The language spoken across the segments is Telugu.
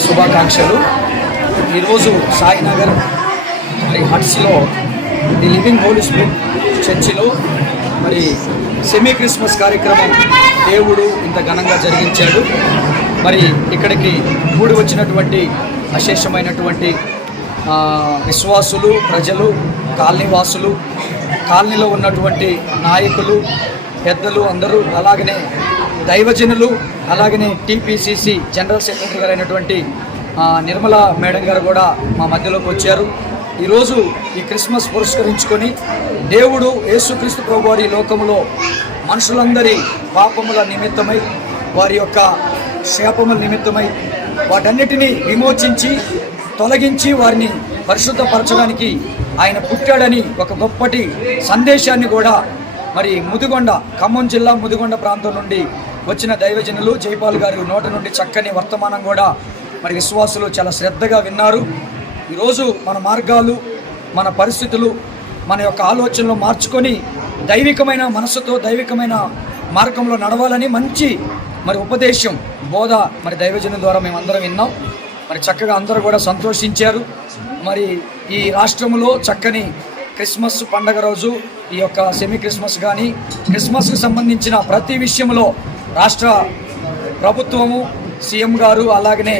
శుభాకాంక్షలు. ఈరోజు సాయినగర్ హట్స్లో ది లివింగ్ హోలీ స్పిరిట్ చర్చిలో మరి సెమీ క్రిస్మస్ కార్యక్రమం దేవుడు ఇంత ఘనంగా జరిగించాడు. మరి ఇక్కడికి కూడి వచ్చినటువంటి అశేషమైనటువంటి విశ్వాసులు, ప్రజలు, కాలనీవాసులు, కాలనీలో ఉన్నటువంటి నాయకులు, పెద్దలు అందరూ, అలాగనే దైవజనులు, అలాగనే టీపీసీసీ జనరల్ సెక్రటరీ గారు అయినటువంటి నిర్మల మేడం గారు కూడా మా మధ్యలోకి వచ్చారు. ఈరోజు ఈ క్రిస్మస్ పురస్కరించుకొని దేవుడు యేసుక్రీస్తు ప్రభు వారి లోకములో మనుషులందరి పాపముల నిమిత్తమై, వారి యొక్క శాపముల నిమిత్తమై వాటన్నిటినీ విమోచించి తొలగించి వారిని పరిశుద్ధపరచడానికి ఆయన పుట్టాడని ఒక గొప్పటి సందేశాన్ని కూడా మరి ముదిగొండ, ఖమ్మం జిల్లా ముదిగొండ ప్రాంతం నుండి వచ్చిన దైవజనులు జైపాల్ గారి నోట నుండి చక్కని వర్తమానం కూడా మరి విశ్వాసులు చాలా శ్రద్ధగా విన్నారు. ఈరోజు మన మార్గాలు, మన పరిస్థితులు, మన యొక్క ఆలోచనలు మార్చుకొని దైవికమైన మనసుతో దైవికమైన మార్గంలో నడవాలని మంచి మరి ఉపదేశం, బోధ మరి దైవజనుల ద్వారా మేమందరం విన్నాం. మరి చక్కగా అందరూ కూడా సంతోషించారు. మరి ఈ రాష్ట్రంలో చక్కని క్రిస్మస్ పండగ రోజు ఈ యొక్క సెమీ క్రిస్మస్ కానీ క్రిస్మస్కి సంబంధించిన ప్రతి విషయంలో రాష్ట్ర ప్రభుత్వము, సీఎం గారు, అలాగనే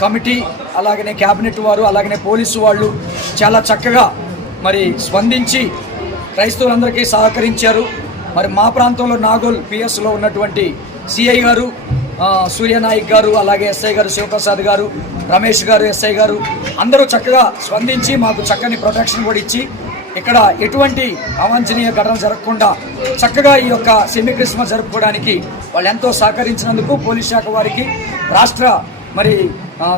కమిటీ, అలాగనే క్యాబినెట్ వారు, అలాగనే పోలీసు వాళ్ళు చాలా చక్కగా మరి స్పందించి క్రైస్తవులందరికీ సహకరించారు. మరి మా ప్రాంతంలో నాగోల్ పిఎస్లో ఉన్నటువంటి సిఐ గారు, సూర్యనాయక్ గారు, అలాగే ఎస్ఐ గారు శివప్రసాద్ గారు, రమేష్ గారు, ఎస్ఐ గారు అందరూ చక్కగా స్పందించి మాకు చక్కని ప్రొటెక్షన్ కూడా ఇచ్చి ఇక్కడ ఎటువంటి అవాంఛనీయ ఘటన జరగకుండా చక్కగా ఈ యొక్క సెమీ క్రిస్మస్ జరుపుకోవడానికి వాళ్ళు ఎంతో సహకరించినందుకు పోలీస్ శాఖ వారికి, రాష్ట్ర మరి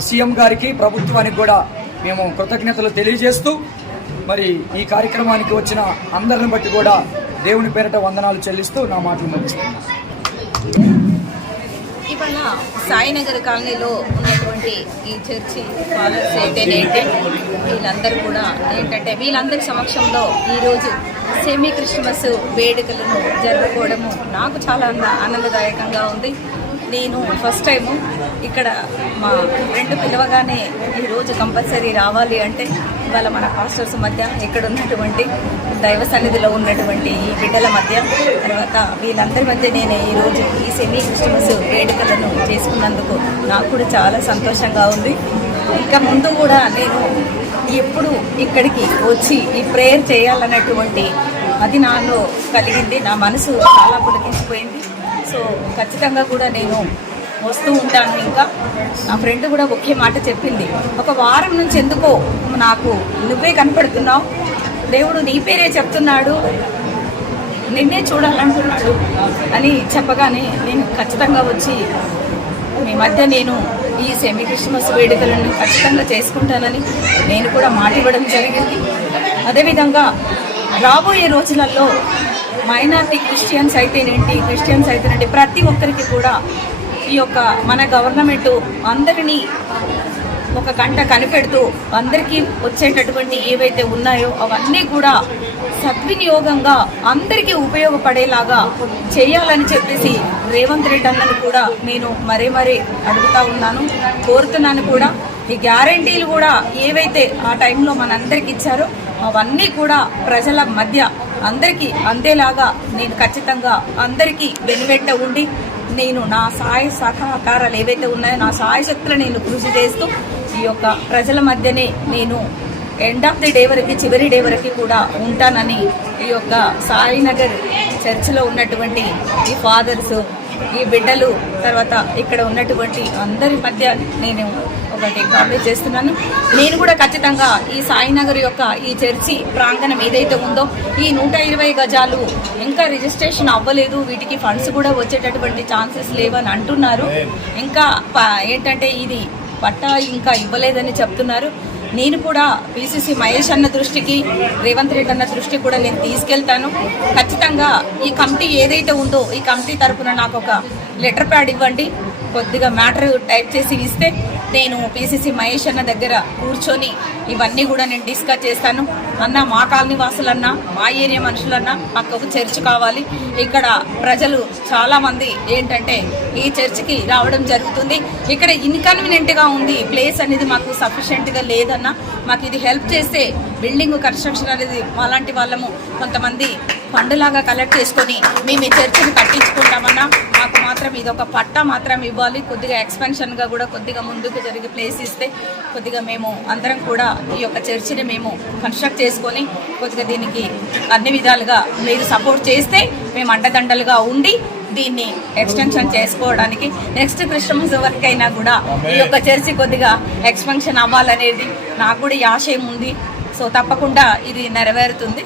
సీఎం గారికి, ప్రభుత్వానికి కూడా మేము కృతజ్ఞతలు తెలియజేస్తూ మరి ఈ కార్యక్రమానికి వచ్చిన అందరిని బట్టి కూడా దేవుని పేరిట వందనాలు చెల్లిస్తూ నా మాటలు ముగిస్తున్నాను. ఇవాళ సాయినగర్ కాలనీలో ఉన్నటువంటి ఈ చర్చి ఫాదర్స్ అయితేనేంటి వీళ్ళందరూ కూడా ఏంటంటే వీళ్ళందరి సమక్షంలో ఈరోజు సెమీ క్రిస్మస్ వేడుకలను జరుపుకోవడము నాకు చాలా ఆనందదాయకంగా ఉంది. నేను ఫస్ట్ టైము ఇక్కడ మా ఫ్రెండ్ పిలవగానే ఈరోజు కంపల్సరీ రావాలి అంటే ఇవాళ మన పాస్టర్స్ మధ్య ఇక్కడ ఉన్నటువంటి దైవ సన్నిధిలో ఉన్నటువంటి ఈ బిడ్డల మధ్య, తర్వాత వీళ్ళందరి మధ్య నేను ఈరోజు ఈ సెమీ క్రిస్మస్ వేడుకలను చేసుకున్నందుకు నాకు కూడా చాలా సంతోషంగా ఉంది. ఇంకా ముందు కూడా నేను ఎప్పుడు ఇక్కడికి వచ్చి ఈ ప్రేయర్ చేయాలన్నటువంటి అది నాలో కలిగింది. నా మనసు చాలా పులకించిపోయింది. సో ఖచ్చితంగా కూడా నేను వస్తూ ఉంటాను. ఇంకా నా ఫ్రెండ్ కూడా ఒకే మాట చెప్పింది, ఒక వారం నుంచి ఎందుకో నాకు నువ్వే కనపడుతున్నావు, దేవుడు నీ పేరే చెప్తున్నాడు, నిన్నే చూడాలంటున్నాడు అని చెప్పగానే నేను ఖచ్చితంగా వచ్చి మీ మధ్య నేను ఈ సెమీ క్రిస్మస్ వేడుకలను ఖచ్చితంగా చేసుకుంటానని నేను కూడా మాట ఇవ్వడం జరిగింది. అదేవిధంగా రాబోయే రోజులలో మైనారిటీ క్రిస్టియన్స్ అయితేనేంటి ప్రతి ఒక్కరికి కూడా ఈ యొక్క మన గవర్నమెంట్ అందరినీ ఒక గంట కనిపెడుతూ అందరికీ వచ్చేటటువంటి ఏవైతే ఉన్నాయో అవన్నీ కూడా సద్వినియోగంగా అందరికీ ఉపయోగపడేలాగా చేయాలని చెప్పేసి రేవంత్ రెడ్డి అన్నను కూడా నేను మరీ అడుగుతా ఉన్నాను, కోరుతున్నాను కూడా. ఈ గ్యారంటీలు కూడా ఏవైతే ఆ టైంలో మనందరికి ఇచ్చారో అవన్నీ కూడా ప్రజల మధ్య అందరికీ అందేలాగా నేను ఖచ్చితంగా అందరికీ వెనువెంట ఉండి నేను నా సహకారాలు ఏవైతే ఉన్నాయో నా శక్తులు నేను కృషి చేస్తూ ఈ యొక్క ప్రజల మధ్యనే నేను ఎండ్ ఆఫ్ ది డే వరకు, చివరి డే వరకు కూడా ఉంటానని ఈ యొక్క సాయినగర్ చర్చిలో ఉన్నటువంటి ఈ ఫాదర్స్, ఈ బిడ్డలు, తర్వాత ఇక్కడ ఉన్నటువంటి అందరి మధ్య నేను ఒకటి కామెంట్ చేస్తున్నాను. నేను కూడా ఖచ్చితంగా ఈ సాయినగర్ యొక్క ఈ చర్చి ప్రాంగణం ఏదైతే ఉందో ఈ 120 గజాలు ఇంకా రిజిస్ట్రేషన్ అవ్వలేదు, వీటికి ఫండ్స్ కూడా వచ్చేటటువంటి ఛాన్సెస్ లేవని అంటున్నారు. ఇంకా ఏంటంటే ఇది పట్టా ఇంకా ఇవ్వలేదని చెప్తున్నారు. నేను కూడా పిసిసి మహేష్ అన్న దృష్టికి, రేవంత్ రెడ్డి అన్న దృష్టికి కూడా నేను తీసుకెళ్తాను. ఖచ్చితంగా ఈ కమిటీ ఏదైతే ఉందో ఈ కమిటీ తరఫున నాకు ఒక లెటర్ ప్యాడ్ ఇవ్వండి, కొద్దిగా మ్యాటర్ టైప్ చేసి ఇస్తే నేను పిసిసి మహేష్ అన్న దగ్గర కూర్చొని ఇవన్నీ కూడా నేను డిస్కస్ చేస్తాను. అన్న మా కాలనీ వాసులన్నా, మా ఏరియా మనుషులన్నా మాకు ఒక చర్చ్ కావాలి. ఇక్కడ ప్రజలు చాలామంది ఏంటంటే ఈ చర్చ్కి రావడం జరుగుతుంది. ఇక్కడ ఇన్కన్వీనియంట్గా ఉంది, ప్లేస్ అనేది మాకు సఫిషియెంట్గా లేదన్నా, మాకు ఇది హెల్ప్ చేస్తే బిల్డింగ్ కన్స్ట్రక్షన్ అనేది మాలాంటి వాళ్ళము కొంతమంది ఫండ్లాగా కలెక్ట్ చేసుకొని మేము ఈ చర్చిని కట్టించుకుంటామన్నా, మాకు మాత్రం ఇది ఒక పట్టా మాత్రం ఇవ్వాలి. కొద్దిగా ఎక్స్పెన్షన్గా కూడా కొద్దిగా ముందుకు జరిగే ప్లేస్ ఇస్తే కొద్దిగా మేము అందరం కూడా ఈ యొక్క చర్చిని మేము కన్స్ట్రక్ట్ చేసుకొని కొద్దిగా దీనికి అన్ని విధాలుగా మీరు సపోర్ట్ చేస్తే మేము అండదండలుగా ఉండి దీన్ని ఎక్స్టెన్షన్ చేసుకోవడానికి నెక్స్ట్ క్రిస్మస్ వరకు అయినా కూడా ఈ యొక్క చర్చి కొద్దిగా ఎక్స్పెన్షన్ అవ్వాలనేది నాకు కూడా ఈ ఆశయం ఉంది. సో తప్పకుండా ఇది నెరవేరుతుంది.